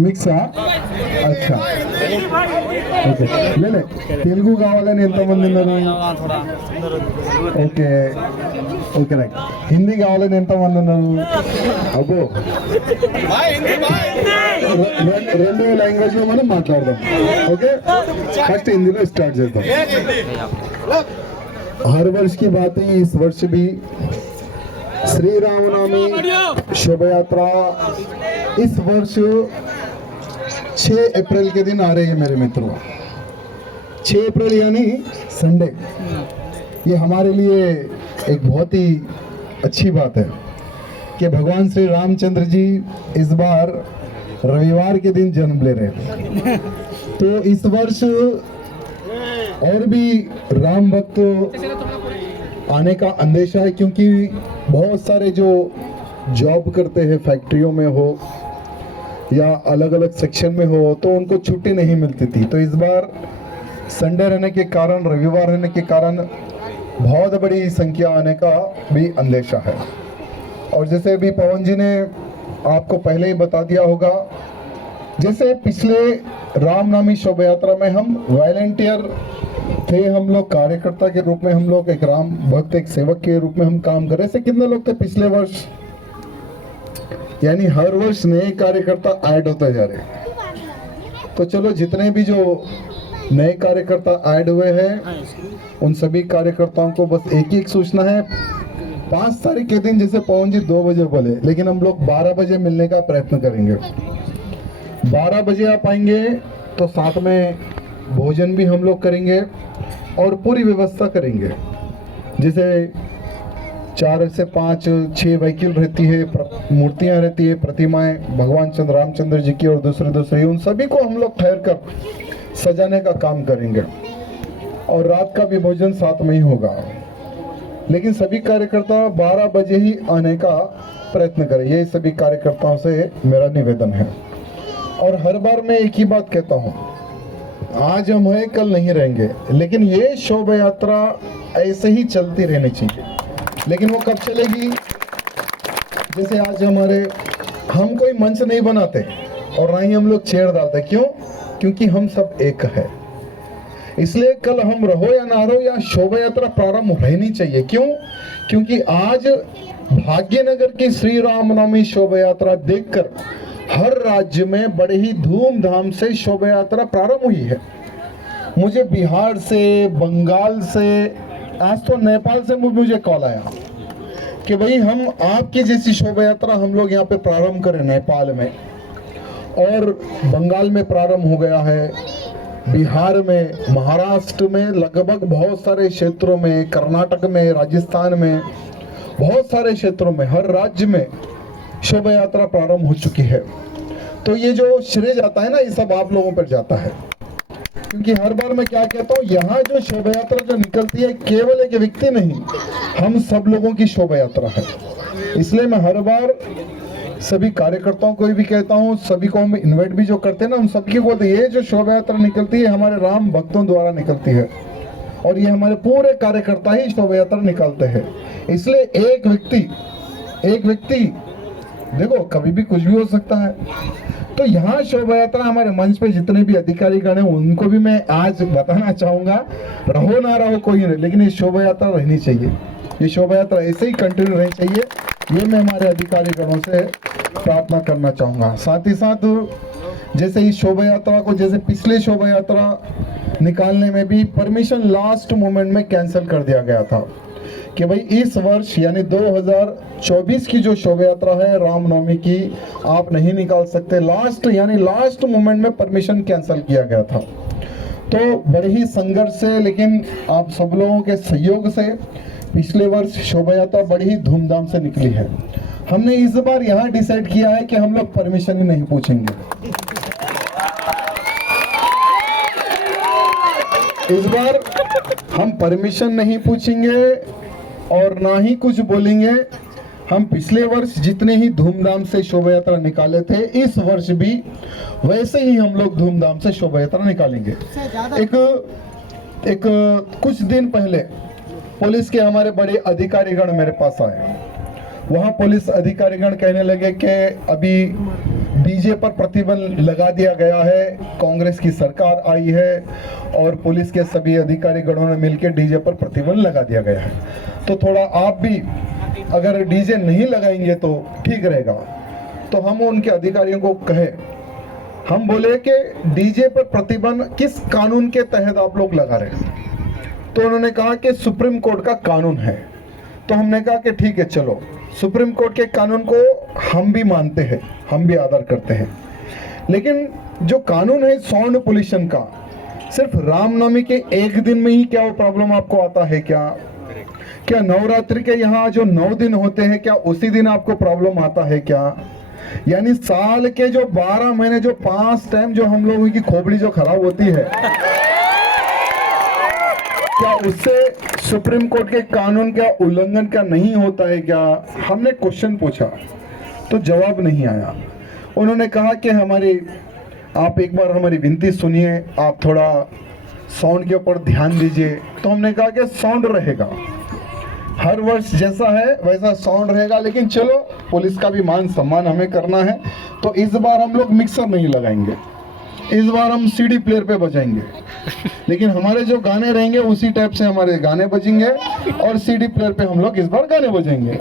మిక్సా అచ్చా ఓకే లేలే తెలుగు కావాలని ఎంతమంది ఉన్నారు ఓకే ఓకే రైట్ హిందీ కావాలని ఎంతమంది ఉన్నారు అబ్బో రెండు లాంగ్వేజ్ లో మనం మాట్లాడదాం ఓకే फर्स्ट हिंदी में स्टार्ट करता हूँ। हर वर्ष की बात ही इस वर्ष भी श्री रामनवमी शोभा यात्रा इस वर्ष 6 अप्रैल के दिन आ रही है मेरे मित्रों। 6 अप्रैल यानी संडे। ये हमारे लिए एक बहुत ही अच्छी बात है कि भगवान श्री रामचंद्र जी इस बार रविवार के दिन जन्म ले रहे हैं। तो इस वर्ष और भी राम भक्त आने का अंदेशा है, क्योंकि बहुत सारे जो जॉब करते हैं फैक्ट्रियों में हो या अलग अलग सेक्शन में हो तो उनको छुट्टी नहीं मिलती थी। तो इस बार संडे रहने के कारण, रविवार रहने के कारण बहुत बड़ी संख्या आने का भी अंदेशा है। और जैसे अभी पवन जी ने आपको पहले ही बता दिया होगा, जैसे पिछले रामनवमी शोभा यात्रा में हम वॉलंटियर थे, हम लोग कार्यकर्ता के रूप में, हम लोग एक राम भक्त, एक सेवक के रूप में हम काम कर रहे थे। कितने लोग थे पिछले वर्ष? यानी हर वर्ष नए कार्यकर्ता ऐड होते जा रहे। तो चलो जितने भी जो नए कार्यकर्ता ऐड हुए हैं उन सभी कार्यकर्ताओं को बस एक ही सूचना है, 5 तारीख के दिन जैसे पवन जी 2 बजे बोले, लेकिन हम लोग 12 बजे मिलने का प्रयत्न करेंगे। 12 बजे आप आएंगे तो साथ में भोजन भी हम लोग करेंगे और पूरी व्यवस्था करेंगे। जैसे 4 से 5 6 व्हीकल रहती है, मूर्तियां रहती है, प्रतिमाएं भगवान रामचंद्र जी की और दूसरे उन सभी को हम लोग ठहर कर सजाने का काम करेंगे और रात का भी भोजन साथ में ही होगा। लेकिन सभी कार्यकर्ता 12 बजे ही आने का प्रयत्न करें, ये सभी कार्यकर्ताओं से मेरा निवेदन है। और हर बार मैं एक ही बात कहता हूँ, आज हम हैं कल नहीं रहेंगे, लेकिन ये शोभा यात्रा ऐसे ही चलती रहनी चाहिए। लेकिन वो कब चलेगी? जैसे आज हम कोई मंच नहीं बनाते और ना ही हम लोग चेयर डालते। क्यों? क्योंकि हम सब एक है। इसलिए कल हम रहो या ना रहो, या शोभा यात्रा प्रारंभ रहनी चाहिए। क्यों? क्योंकि आज भाग्यनगर की श्री रामनवमी शोभा यात्रा देखकर हर राज्य में बड़े ही धूमधाम से शोभा यात्रा प्रारंभ हुई है। मुझे बिहार से, बंगाल से, आज तो नेपाल से मुझे कॉल आया कि भाई हम आपकी जैसी शोभा यात्रा हम लोग यहाँ पे प्रारंभ करें। नेपाल में और बंगाल में प्रारंभ हो गया है, बिहार में, महाराष्ट्र में, लगभग बहुत सारे क्षेत्रों में, कर्नाटक में, राजस्थान में, बहुत सारे क्षेत्रों में, हर राज्य में शोभा यात्रा प्रारंभ हो चुकी है। तो ये जो श्रेय जाता है ना, ये सब आप लोगों पर जाता है। क्योंकि हर बार मैं क्या कहता हूँ, यहाँ जो शोभा यात्रा जो निकलती है केवल एक व्यक्ति नहीं, हम सब लोगों की शोभा यात्रा है। इसलिए मैं हर बार सभी कार्यकर्ताओं को भी कहता हूँ, सभी को हम इन्वाइट भी जो करते हैं ना, उन सबकी बोलते हैं ये जो शोभा यात्रा निकलती है हमारे राम भक्तों द्वारा निकलती है और ये हमारे पूरे कार्यकर्ता ही शोभा यात्रा निकालते हैं। इसलिए एक व्यक्ति देखो कभी भी कुछ भी हो सकता है। तो यहाँ शोभा यात्रा हमारे मंच पे जितने भी अधिकारीगण हैं उनको भी मैं आज बताना चाहूंगा, रहो ना रहो कोई नहीं, लेकिन ये शोभा यात्रा रहनी चाहिए। ये शोभा यात्रा ऐसे ही कंटिन्यू रहनी चाहिए, ये मैं हमारे अधिकारीगणों से प्रार्थना करना चाहूंगा। साथ ही साथ जैसे इस शोभा यात्रा को, जैसे पिछले शोभा यात्रा निकालने में भी परमिशन लास्ट मोमेंट में कैंसिल कर दिया गया था कि भाई इस वर्ष यानी 2024 की जो शोभा यात्रा है रामनवमी की, आप नहीं निकाल सकते। लास्ट मोमेंट में परमिशन कैंसिल किया गया था। तो बड़े ही संघर्ष से, लेकिन आप सब लोगों के सहयोग से पिछले वर्ष शोभा यात्रा बड़ी ही धूमधाम से निकली है। हमने इस बार यहाँ डिसाइड किया है कि हम लोग परमिशन ही नहीं पूछेंगे। इस बार हम परमिशन नहीं पूछेंगे और ना ही कुछ बोलेंगे। हम पिछले वर्ष जितने ही धूमधाम से शोभा यात्रा निकाले थे, इस वर्ष भी वैसे ही हम लोग धूमधाम से शोभा यात्रा निकालेंगे। एक कुछ दिन पहले पुलिस के हमारे बड़े अधिकारीगण मेरे पास आए। वहाँ पुलिस अधिकारीगण कहने लगे कि अभी डीजे पर प्रतिबंध लगा दिया गया है, कांग्रेस की सरकार आई है और पुलिस के सभी अधिकारी गणों ने मिलकर डीजे पर प्रतिबंध लगा दिया गया है, तो थोड़ा आप भी अगर डीजे नहीं लगाएंगे तो ठीक रहेगा। तो हम उनके अधिकारियों को कहे, हम बोले कि डीजे पर प्रतिबंध किस कानून के तहत आप लोग लगा रहे हैं? तो उन्होंने कहा कि सुप्रीम कोर्ट का कानून है। तो हमने कहा कि ठीक है, चलो सुप्रीम कोर्ट के कानून को हम भी मानते हैं, हम भी आदर करते हैं, लेकिन जो कानून है साउंड पोल्यूशन का, सिर्फ रामनवमी के एक दिन में ही क्या वो प्रॉब्लम आपको आता है? क्या नवरात्रि के यहाँ जो 9 दिन होते हैं, क्या उसी दिन आपको प्रॉब्लम आता है क्या? यानी साल के जो 12 महीने, जो 5 टाइम जो हम लोगों की खोपड़ी जो खराब होती है, क्या उससे सुप्रीम कोर्ट के कानून का उल्लंघन का नहीं होता है क्या? हमने क्वेश्चन पूछा तो जवाब नहीं आया। उन्होंने कहा कि आप एक बार हमारी विनती सुनिए, आप थोड़ा साउंड के ऊपर ध्यान दीजिए। तो हमने कहा कि साउंड रहेगा, हर वर्ष जैसा है वैसा साउंड रहेगा, लेकिन चलो पुलिस का भी मान सम्मान हमें करना है, तो इस बार हम लोग मिक्सर नहीं लगाएंगे, इस बार हम सीडी प्लेयर पे बजाएंगे, लेकिन हमारे जो गाने रहेंगे उसी टाइप से हमारे गाने बजेंगे और सीडी प्लेयर पे हम लोग इस बार गाने बजाएंगे।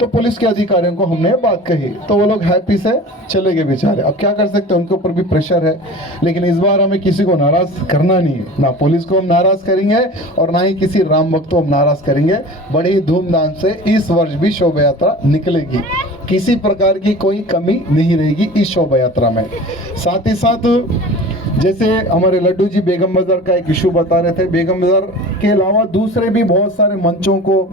तो पुलिस के अधिकारियों को हमने बात कही तो वो लोग हैप्पी से चले गए बेचारे। अब क्या कर सकते हैं, उनके ऊपर भी प्रेशर है, लेकिन इस बार हमें किसी को नाराज करना नहीं है, ना पुलिस को हम नाराज करेंगे और ना ही किसी राम भक्त को हम नाराज करेंगे। बड़े ही धूमधाम से इस वर्ष भी शोभा यात्रा निकलेगी, किसी प्रकार की कोई कमी नहीं रहेगी इस शोभा यात्रा में। साथ ही साथ जैसे हमारे लड्डू जी बेगम बाजार का एक इशू बता रहे थे, बेगम बाजार के अलावा दूसरे भी बहुत सारे मंचों को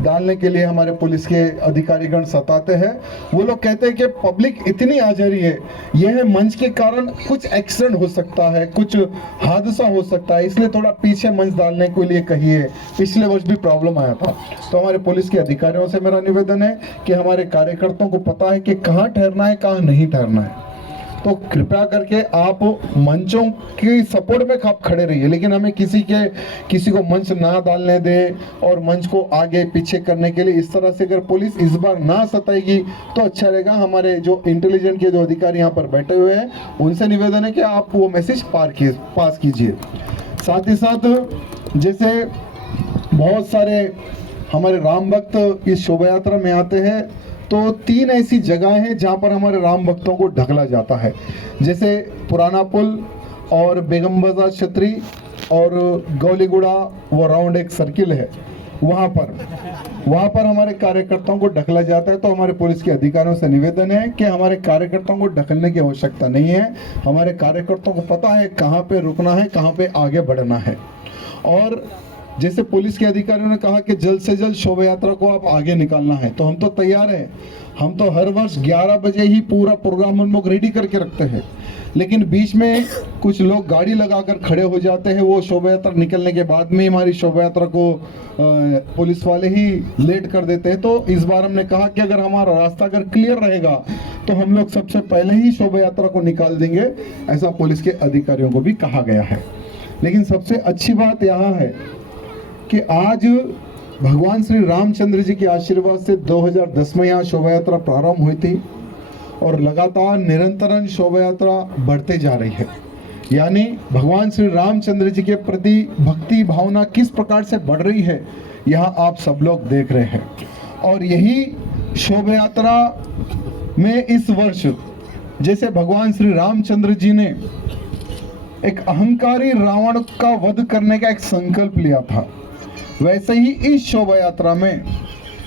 डालने के लिए हमारे पुलिस के अधिकारीगण सताते हैं। वो लोग कहते हैं कि पब्लिक इतनी आ जा रही है, यह मंच के कारण कुछ एक्सीडेंट हो सकता है, कुछ हादसा हो सकता है, इसलिए थोड़ा पीछे मंच डालने के लिए कहिए। पिछले वर्ष भी प्रॉब्लम आया था। तो हमारे पुलिस के अधिकारियों से मेरा निवेदन है कि हमारे कार्यकर्ताओं को पता है कि कहाँ ठहरना है, कहाँ नहीं ठहरना है, तो कृपया करके आप मंचों की सपोर्ट में आप खड़े रहिए, लेकिन हमें किसी को मंच ना डालने दें और मंच को आगे पीछे करने के लिए इस तरह से अगर पुलिस इस बार ना सताएगी तो अच्छा रहेगा। हमारे जो इंटेलिजेंट के जो अधिकारी यहाँ पर बैठे हुए हैं उनसे निवेदन है कि आप वो मैसेज पास कीजिए। साथ ही साथ जैसे बहुत सारे हमारे राम भक्त इस शोभा यात्रा में आते हैं, तो 3 ऐसी जगह हैं जहां पर हमारे राम भक्तों को ढकला जाता है, जैसे पुराना पुल और बेगम बाजार छतरी और गौलीगुड़ा, वो राउंड एक सर्किल है, वहां पर हमारे कार्यकर्ताओं को ढकला जाता है। तो हमारे पुलिस के अधिकारियों से निवेदन है कि हमारे कार्यकर्ताओं को ढकलने की आवश्यकता नहीं है, हमारे कार्यकर्ताओं को पता है कहाँ पे रुकना है, कहाँ पे आगे बढ़ना है। और जैसे पुलिस के अधिकारियों ने कहा कि जल्द से जल्द शोभा यात्रा को आप आगे निकालना है, तो हम तो तैयार हैं। हम तो हर वर्ष 11 बजे ही पूरा प्रोग्राम हम लोग रेडी करके रखते हैं, लेकिन बीच में कुछ लोग गाड़ी लगाकर खड़े हो जाते हैं। वो शोभा यात्रा निकलने के बाद में हमारी शोभा यात्रा को पुलिस वाले ही लेट कर देते हैं। तो इस बार हमने कहा कि अगर हमारा रास्ता अगर क्लियर रहेगा तो हम लोग सबसे पहले ही शोभा यात्रा को निकाल देंगे, ऐसा पुलिस के अधिकारियों को भी कहा गया है। लेकिन सबसे अच्छी बात यहाँ है कि आज भगवान श्री रामचंद्र जी के आशीर्वाद से 2010 में यहाँ शोभा यात्रा प्रारंभ हुई थी और लगातार निरंतरन शोभा यात्रा बढ़ते जा रही है। यानी भगवान श्री रामचंद्र जी के प्रति भक्ति भावना किस प्रकार से बढ़ रही है, यहाँ आप सब लोग देख रहे हैं। और यही शोभा यात्रा में इस वर्ष जैसे भगवान श्री रामचंद्र जी ने एक अहंकारी रावण का वध करने का एक संकल्प लिया था, वैसे ही इस शोभा यात्रा में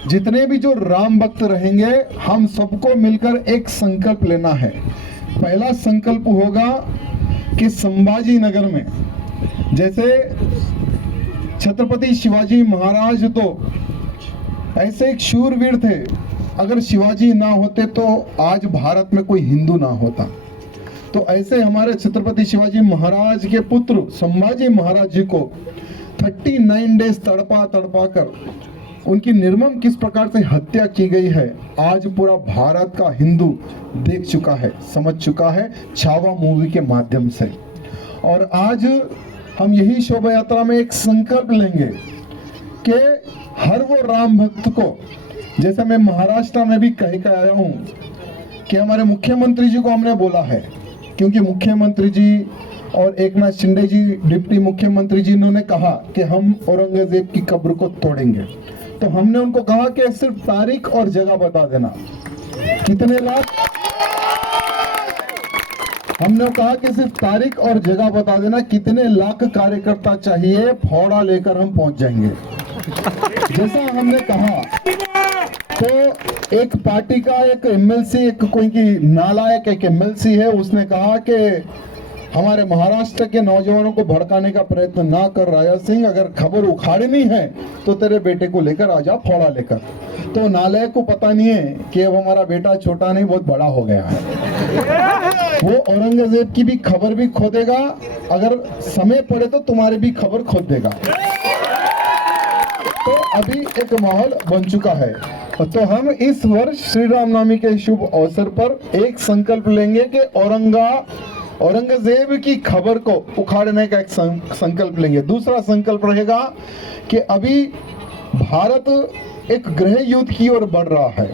जितने भी जो राम भक्त रहेंगे, हम सबको मिलकर एक संकल्प लेना है। पहला संकल्प होगा कि संभाजी नगर में जैसे छत्रपति शिवाजी महाराज तो ऐसे एक शूरवीर थे, अगर शिवाजी ना होते तो आज भारत में कोई हिंदू ना होता। तो ऐसे हमारे छत्रपति शिवाजी महाराज के पुत्र संभाजी महाराज जी को 39 डेज तड़पा कर उनकी निर्मम किस प्रकार से हत्या की गई है, आज पूरा भारत का हिंदू देख चुका है, समझ चुका है छावा मूवी के माध्यम से। और आज हम यही शोभा यात्रा में एक संकल्प लेंगे कि हर वो राम भक्त को जैसा मैं महाराष्ट्र में भी कह के आया हूँ कि हमारे मुख्यमंत्री जी को हमने बोला है, क्योंकि मुख्यमंत्री जी और एकनाथ शिंदे जी डिप्टी मुख्यमंत्री जी इन्होंने कहा कि हम औरंगजेब की कब्र को तोड़ेंगे, तो हमने उनको कहा कि सिर्फ तारीख और जगह बता देना, कितने लाख। हमने कहा कि सिर्फ तारीख और जगह बता देना, कितने लाख कार्यकर्ता चाहिए, फौड़ा लेकर हम पहुंच जाएंगे। जैसा हमने कहा, तो एक पार्टी का एक एमएलसी, एक कोई की नालायक एक एमएलसी है, उसने कहा कि हमारे महाराष्ट्र के नौजवानों को भड़काने का प्रयत्न ना कर राजा सिंह, अगर खबर उखाड़नी है तो तेरे बेटे को लेकर आ जा फौड़ा लेकर। तो नालायक को पता नहीं है कि अब हमारा बेटा छोटा नहीं बहुत बड़ा हो गया है। वो औरंगजेब की भी खबर भी खोदेगा, अगर समय पड़े तो तुम्हारी भी खबर खोद देगा। तो अभी एक माहौल बन चुका है। तो हम इस वर्ष श्री रामनवमी के शुभ अवसर पर एक संकल्प लेंगे कि औरंगजेब की खबर को उखाड़ने का एक संकल्प लेंगे। दूसरा संकल्प रहेगा कि अभी भारत एक गृह युद्ध की ओर बढ़ रहा है,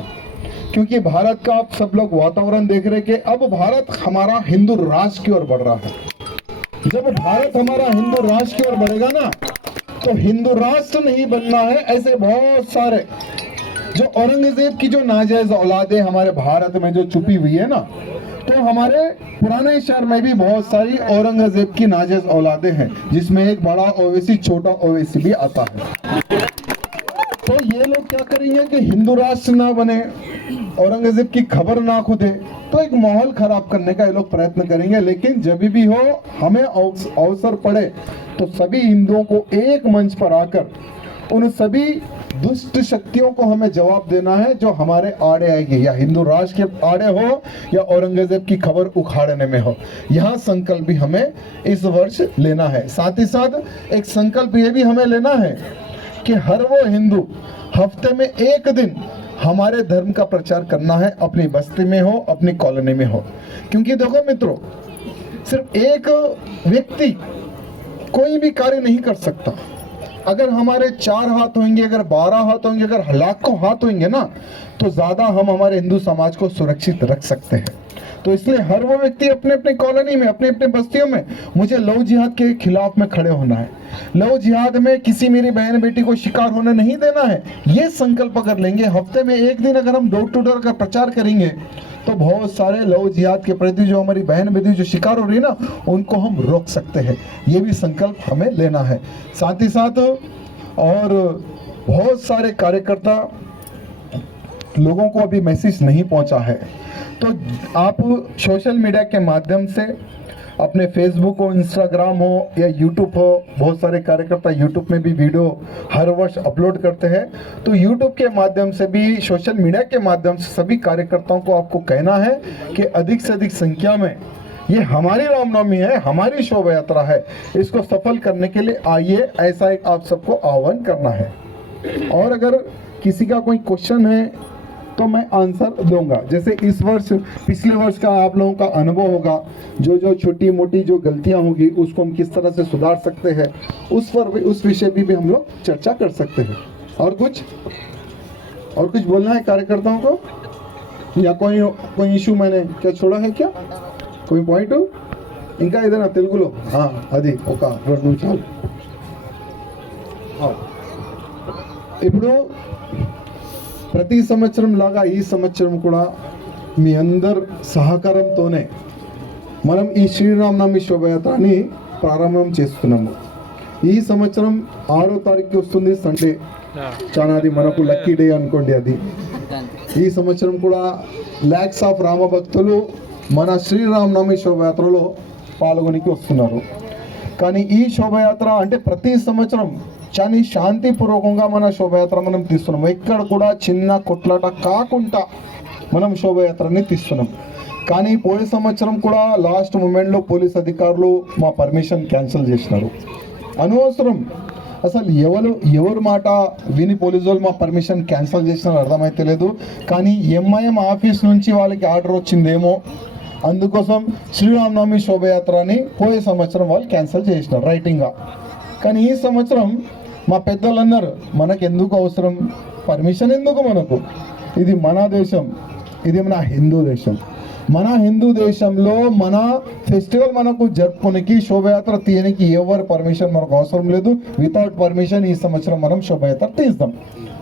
क्योंकि भारत का आप सब लोग वातावरण देख रहे कि अब भारत हमारा हिंदू राष्ट्र की ओर बढ़ रहा है। जब भारत हमारा हिंदू राष्ट्र की ओर बढ़ेगा ना, तो हिंदू राष्ट्र नहीं बनना है, ऐसे बहुत सारे जो औरंगजेब की जो नाजायज औलादे हमारे भारत में जो छुपी हुई है ना, तो हमारे पुराने शहर में भी बहुत सारी औरंगजेब की नाजायज औलादे हैं, जिसमें एक बड़ा ओवैसी छोटा ओवैसी भी आता है। तो ये लोग क्या करेंगे कि हिंदू राष्ट्र ना बने, औरंगजेब की खबर ना खुदे, तो एक माहौल खराब करने का ये लोग प्रयत्न करेंगे। लेकिन जब भी हो, हमें अवसर पड़े तो सभी हिंदुओं को एक मंच पर आकर उन सभी दुष्ट शक्तियों को हमें जवाब देना है जो हमारे आड़े आएगी, या हिंदू राष्ट्र के आड़े हो या औरंगजेब की खबर उखाड़ने में हो। यहाँ संकल्प भी हमें इस वर्ष लेना है। साथ ही साथ एक संकल्प ये भी हमें लेना है कि हर वो हिंदू हफ्ते में एक दिन हमारे धर्म का प्रचार करना है, अपनी बस्ती में हो, अपनी कॉलोनी में हो। क्योंकि देखो मित्रों, सिर्फ एक व्यक्ति कोई भी कार्य नहीं कर सकता। अगर हमारे 4 हाथ होंगे, अगर 12 हाथ होंगे, अगर लाखों हाथ होंगे ना, तो ज्यादा हम हमारे हिंदू समाज को सुरक्षित रख सकते हैं। तो इसलिए हर वो व्यक्ति अपने अपने कॉलोनी में, अपने अपने बस्तियों में मुझे लव जिहाद के खिलाफ में खड़े होना है, लव जिहाद में किसी मेरी बहन बेटी को शिकार होने नहीं देना है, ये संकल्प कर लेंगे। हफ्ते में एक दिन अगर हम डोर टू डोर का प्रचार करेंगे तो बहुत सारे लव जिहाद के प्रति जो हमारी बहन बेटी जो शिकार हो रही है ना, उनको हम रोक सकते हैं। ये भी संकल्प हमें लेना है। साथ ही साथ और बहुत सारे कार्यकर्ता लोगों को अभी मैसेज नहीं पहुंचा है, तो आप सोशल मीडिया के माध्यम से अपने फेसबुक हो, इंस्टाग्राम हो या यूट्यूब हो, बहुत सारे कार्यकर्ता यूट्यूब में भी वीडियो हर वर्ष अपलोड करते हैं, तो यूट्यूब के माध्यम से भी, सोशल मीडिया के माध्यम से सभी कार्यकर्ताओं को आपको कहना है कि अधिक से अधिक संख्या में, ये हमारी रामनवमी है, हमारी शोभा यात्रा है, इसको सफल करने के लिए आइए, ऐसा एक आप सबको आह्वान करना है। और अगर किसी का कोई क्वेश्चन है तो मैं आंसर दूंगा। जैसे इस वर्ष, पिछले वर्ष का आप लोगों का अनुभव होगा, जो जो छोटी मोटी जो गलतियां होगी उसको हम किस तरह से सुधार सकते हैं, उस विषय भी हम लोग चर्चा कर सकते हैं। और कुछ बोलना है कार्यकर्ताओं को, या कोई इशू मैंने क्या छोड़ा है, क्या कोई पॉइंट हो ఇంకా ఏదైనా తెలుగులో అది ఒక 2 నిమిషాలు ఇప్పుడు ప్రతి సంవత్సరం లాగా ఈ సంవత్సరం కూడా మీ అందరి సహకారంతోనే మనం ఈ శ్రీరామనవమి శోభయాత్రని ప్రారంభం చేస్తున్నాము. ఈ సంవత్సరం 6వ తారీఖుకి వస్తుంది, సండే. చాలా అది మనకు లక్కీ డే అనుకోండి. అది ఈ సంవత్సరం కూడా లాక్స్ ఆఫ్ రామ భక్తులు మన శ్రీరామనవమి శోభయాత్రలో పాల్గొనికి వస్తున్నారు. కానీ ఈ శోభయాత్ర అంటే ప్రతి సంవత్సరం చాలా శాంతిపూర్వకంగా మన శోభయాత్ర మనం తీస్తున్నాం. ఎక్కడ కూడా చిన్న కొట్లాట కాకుండా మనం శోభయాత్రని తీస్తున్నాం. కానీ పోయే సంవత్సరం కూడా లాస్ట్ మూమెంట్లో పోలీస్ అధికారులు మా పర్మిషన్ క్యాన్సిల్ చేసినారు. అనవసరం, అసలు ఎవరు మాట విని పోలీసు వాళ్ళు మా పర్మిషన్ క్యాన్సిల్ చేసినారు అర్థమైతే లేదు. కానీ ఎంఐఎం ఆఫీస్ నుంచి వాళ్ళకి ఆర్డర్ వచ్చిందేమో, అందుకోసం శ్రీరామనవమి శోభయాత్రని పోయే సంవత్సరం వాళ్ళు క్యాన్సిల్ చేసినారు రైటింగ్గా. కానీ ఈ సంవత్సరం మా పెద్దలు అన్నారు, మనకు ఎందుకు అవసరం, పర్మిషన్ ఎందుకు మనకు? ఇది మన దేశం, ఇది మన హిందూ దేశం. మన హిందూ దేశంలో మన ఫెస్టివల్ మనకు జరుపుకోనికి, శోభయాత్ర తీయనికి ఎవరు పర్మిషన్ మనకు అవసరం లేదు. వితౌట్ పర్మిషన్ ఈ సంవత్సరం మనం శోభయాత్ర తీస్తాం.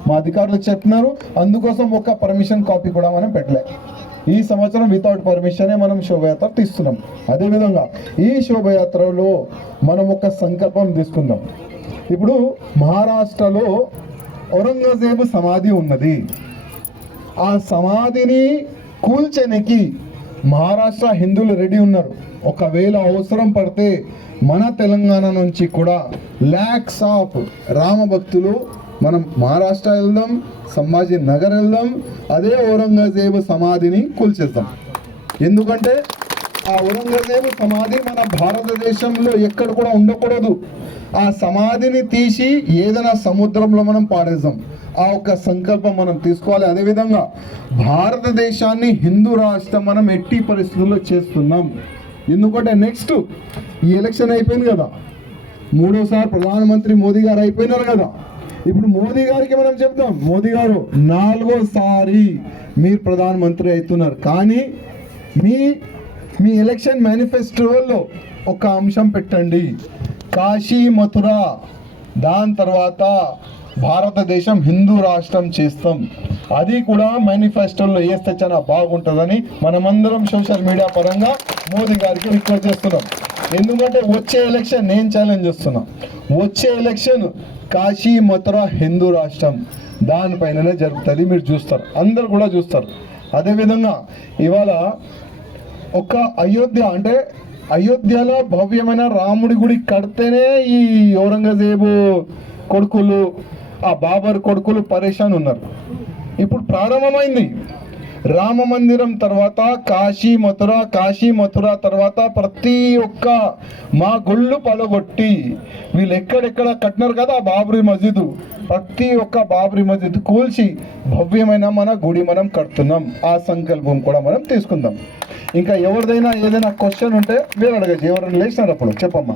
మా అధికారులు చెప్పినారు, అందుకోసం ఒక పర్మిషన్ కాపీ కూడా మనం పెట్టలే. ఈ సంవత్సరం వితౌట్ పర్మిషనే మనం శోభయాత్ర తీస్తున్నాం. అదేవిధంగా ఈ శోభయాత్రలో మనం ఒక సంకల్పం తీసుకుందాం. ఇప్పుడు మహారాష్ట్రలో ఔరంగజేబు సమాధి ఉన్నది. ఆ సమాధిని కూల్చనికి మహారాష్ట్ర హిందువులు రెడీ ఉన్నారు. ఒకవేళ అవసరం పడితే మన తెలంగాణ నుంచి కూడా ల్యాక్స్ ఆఫ్ రామ భక్తులు మనం మహారాష్ట్ర వెళ్దాం, సంభాజీ నగర్ వెళ్దాం, అదే ఔరంగజేబు సమాధిని కూల్చేద్దాం. ఎందుకంటే ఆ ఔరంగజేబు సమాధి మన భారతదేశంలో ఎక్కడ కూడా ఉండకూడదు. ఆ సమాధిని తీసి ఏదైనా సముద్రంలో మనం పాడేద్దాం. ఆ ఒక్క సంకల్పం మనం తీసుకోవాలి. అదేవిధంగా భారతదేశాన్ని హిందూ రాష్ట్రం మనం ఎట్టి పరిస్థితుల్లో చేస్తున్నాం. ఎందుకంటే నెక్స్ట్ ఈ ఎలక్షన్ అయిపోయింది కదా, మూడోసారి ప్రధానమంత్రి మోదీ గారు అయిపోయినారు కదా. ఇప్పుడు మోదీ గారికి మనం చెప్తాం, మోదీ గారు 4వ సారి మీరు ప్రధానమంత్రి అవుతున్నారు, కానీ మీ ఎలక్షన్ మేనిఫెస్టోలో ఒక అంశం పెట్టండి, కాశీ మథుర, దాని తర్వాత భారతదేశం హిందూ రాష్ట్రం చేస్తాం. అది కూడా మేనిఫెస్టోలో వేస్తే చాలా బాగుంటుందని మనమందరం సోషల్ మీడియా పరంగా మోదీ గారికి రిక్వెస్ట్ చేస్తున్నాం. ఎందుకంటే వచ్చే ఎలక్షన్ నేను ఛాలెంజ్ చేస్తున్నా, వచ్చే ఎలక్షన్ కాశీ మథుర హిందూ రాష్ట్రం దానిపైననే జరుగుతుంది. మీరు చూస్తారు, అందరు కూడా చూస్తారు. అదేవిధంగా ఇవాళ ఒక అయోధ్య అంటే అయోధ్యలో భవ్యమైన రాముడి గుడి కడితేనే ఈ ఔరంగజేబు కొడుకులు, ఆ బాబర్ కొడుకులు పరేషాన్ ఉన్నారు. ఇప్పుడు ప్రారంభమైంది రామ మందిరం తర్వాత కాశీ మథుర తర్వాత ప్రతి ఒక్క మా గుళ్ళు పలగొట్టి వీళ్ళు ఎక్కడెక్కడ కట్టినారు కదా బాబ్రీ మస్జిద్, ప్రతి ఒక్క బాబ్రీ మస్జిద్ కూల్చి భవ్యమైన మన గుడి మనం కడుతున్నాం. ఆ సంకల్పం కూడా మనం తీసుకుందాం. ఇంకా ఎవరిదైనా ఏదైనా క్వశ్చన్ ఉంటే మీరు అడగచ్చు. ఎవరైనా లేచినారు అప్పుడు చెప్పమ్మా.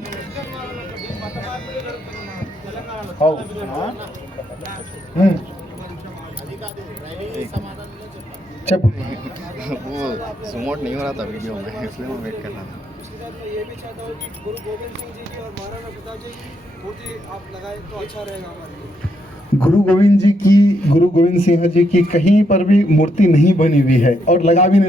చెప్పు. वो सुमोट नहीं हो रहा था वीडियो में, इसलिए मैं वेट कर रहा था। ये भी चाहता हूँ कि गुरु गोविंद सिंह जी की और महाराणा प्रताप जी की मूर्ति आप लगाए तो अच्छा रहेगा हमारे लिए। गुरु गोविंद सिंह जी की कहीं पर भी मूर्ति नहीं बनी हुई है और लगा भी नहीं।